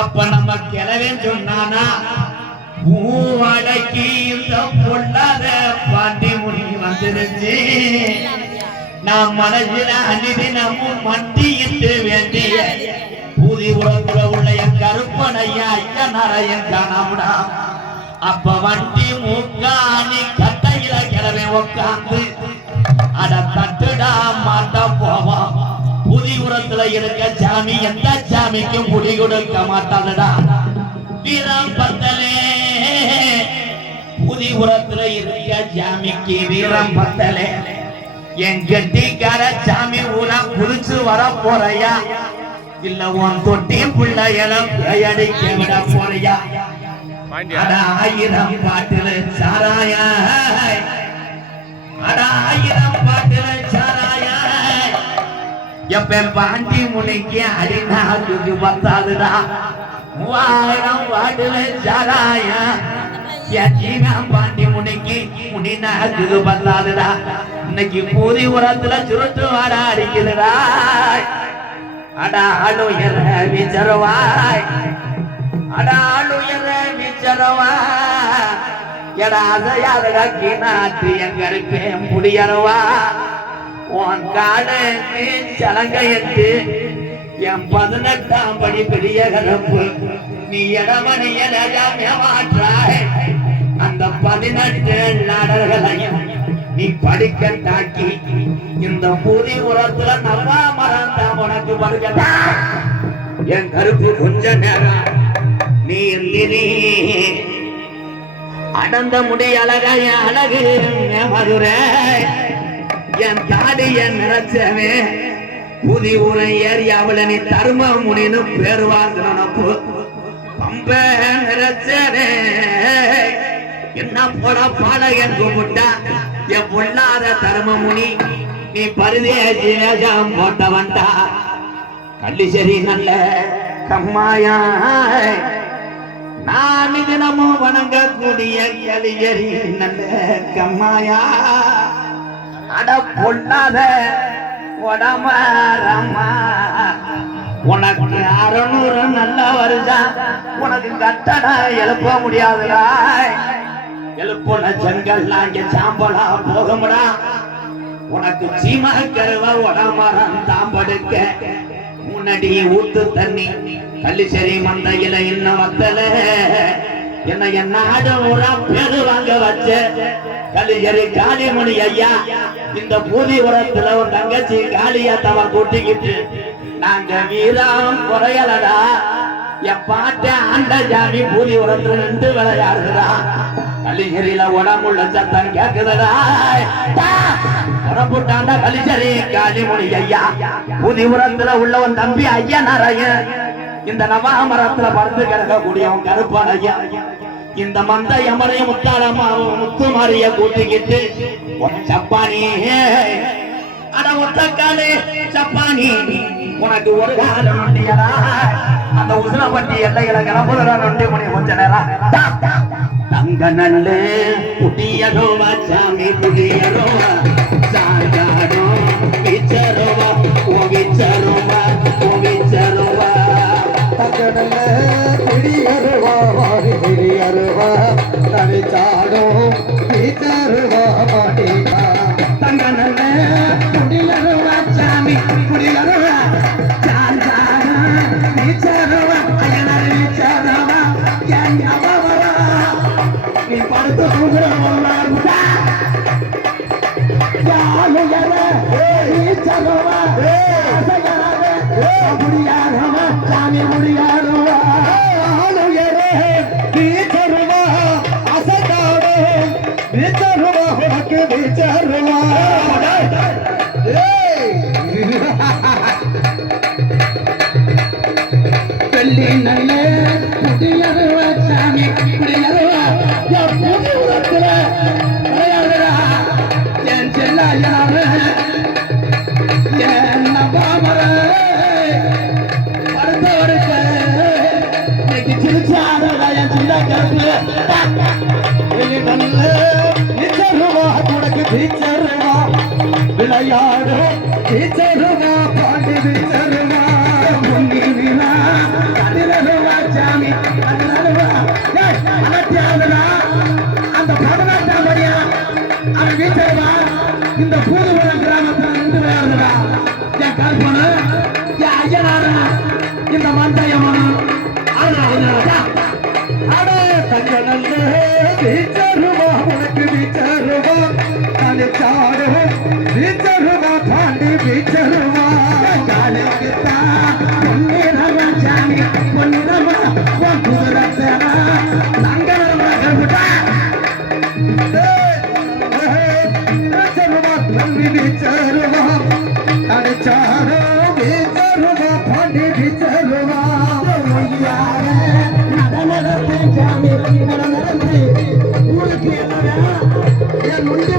அப்ப நம்ம கிளவே சொன்னானா பூவடக்கி இந்த பொல்லாத பாண்டி முடி வந்துருச்சு நான் மனசில அன்னிதினமும் மண்டியிட்டு வேண்டிய பூதி உலகுல உள்ள என் கருப்பனையா ஐயனாரையன் காணாமடா அப்ப வண்டி மூக்காணி கட்டையில கிளவே உக்காந்து அட தட்டுடா மாட்டா போவான் புதி உரத்துல இருக்க சாமி எந்த சாமிக்கும் குடி கொடுக்க மாட்டாதுடா வீரம் பத்தலே புதி உரத்துல இருக்க சாமிக்கு வீரம் பத்தலே என் கெட்டிக்கார சாமி ஊரா குதிச்சு வர போறையா இல்ல உன் தொட்டி பிள்ளையெல்லாம் அடிக்க விட போறையா அட ஆயிரம் பாட்டுல சாராயா அட ஆயிரம் பாட்டுல சாராயா எப்ப பாண்டி முனைக்கு அடிநாளுக்கு பத்தாதுடா 3000 பாட்டுல சாராயா என் பாண்டி முனைக்கு முடிநாளுக்கு பத்தாதுடா இன்னைக்கு பூதி உரத்துல சுருட்டு வாட அடிக்குதுடா அடாலு எற விச்சரவாய் அடாலு எற விச்சரவா எடாதையாதடா கீனாத்து எங்கருக்கு முடியறவா உன் காடு நீ சலங்கையத்து என் 18ஆம் படி பெரிய கலப்பு நீ இடமணிய மாற்றாய் அந்த 18 நாடர்களையும் நீ படிக்க தாக்கி இந்த பூதி உரத்துல நல்லா மறந்தான் உனக்கு படுக்க என் கருப்பு கொஞ்ச நேரம் நீ இல்லி அடந்த முடி அழகா என் அழகு மதுரை என் தாடி என் நினைச்சவே புதி ஊரை ஏரியாவில் நீ தர்ம முனின்னு பேர் வாங்கினப்போ பம்ப நினைச்சவே என்ன போல பாலகன் கூப்பிட்டா என் பொல்லாத தர்மமுனி நீ பரிதேசம் போட்டவன்டா கள்ளிசரி நல்ல கம்மாயா நான் தினமும் வணங்கக்கூடிய கலியரி நல்ல கம்மாயா அட பொல்லாத உடம்பரம்மா உனக்கு 600 நல்ல வருஷம் உனக்கு கட்டணை எழுப்ப முடியாதுடா எழுப்புன செங்கல்லாம் இங்க சாம்பலா போகும்டா உனக்கு சீமா கருவ உடம்பரம் தாம்படுக்க முன்னாடி ஊத்து தண்ணி கள்ளிச்சேரி மந்தையில என்ன வத்தல என்ன என் நாடு ஊரா பேரு வாங்க வச்ச கள்ளிச்சேரி காளிமணி ஐயா இந்த பூதி உரத்துல ஒரு தங்கச்சி காளியாத்தவ கூட்டிக்கிட்டு நாங்க வீரம் குறையலடா என் பாட்ட ஆண்ட ஜாமி பூதி உரத்துல நின்று விளையாடுறா கலிச்சேரியில உடம்புள்ள சத்தம் கேக்குதடா உடம்புட்டாண்டா கலிச்சேரி காளிமணி ஐயா பூதி உரத்துல உள்ளவன் தம்பி ஐயா நாராயண் இந்த நவாமரத்துல பறந்து கிடக்கக்கூடியவன் கருப்பான் ஐயா இந்த மந்த யமனைய முத்தாளமா முத்துமாரிய கூட்டிக்கிட்டு சப்பானி அட ஒத்தக்காடு சப்பானி உனக்கு ஒரு காலம் நொண்டியடா அந்த உசுரப்பட்டி எல்லையில கிளம்புறா நொண்டி முடி கொஞ்ச நேரம் தங்க நல்லு புட்டியரோவா சாமி புட்டியரோவா சாகாடோ விச்சரோவா ஓவிச்சரோவா ஓவிச்சரோவா தங்க நல்ல புடியரோவா வாரி புடியரோவா தவிச்சாடோ விச்சரோவா மாட்டிகா தங்க நல்ல புடியரோவா சாமி புடியரோவா சாகாடோ விச்சரோவா அயனார் விச்சரோவா யாவா நீ படுத்து தூங்குறவங்களா யாரு சலோவா முடியாரவா சாமி முடியாரவா அசதாரோ விச்சருவா உனக்கு விச்சருவா வெள்ளி நல்ல முடியருவா சாமி முடியருவா என் செல்லாயார என் நபாமர அடுத்த வருஷ இன்னைக்கு சிரிச்சாத என் சின்ன கருப்பு நல்ல நிச்சருவா உனக்கு தீச்சருவா விளையாடு தீச்சருவா பாண்டி தீச்சருவா முன்னி விழா கதிரருவா இந்த பூதுவரம் கிராமத்துல ரெண்டு விளையாடுறா என் கல்பனு என் ஐயனாரா இந்த மந்தையம்மனு அடே தங்க நல்ல வீச்சருவா உனக்கு வீச்சருவா காலிச்சாரு வீச்சருவா தாண்டி வீச்சருவா காலுக்குத்தா பொன்னிரவா சாமி பொன்னிரவா உன் குதிரத்தேனா நங்கரமா கருமுட்டா வீச்சருவா தம்பி வீச்சருவா காலிச்சாரு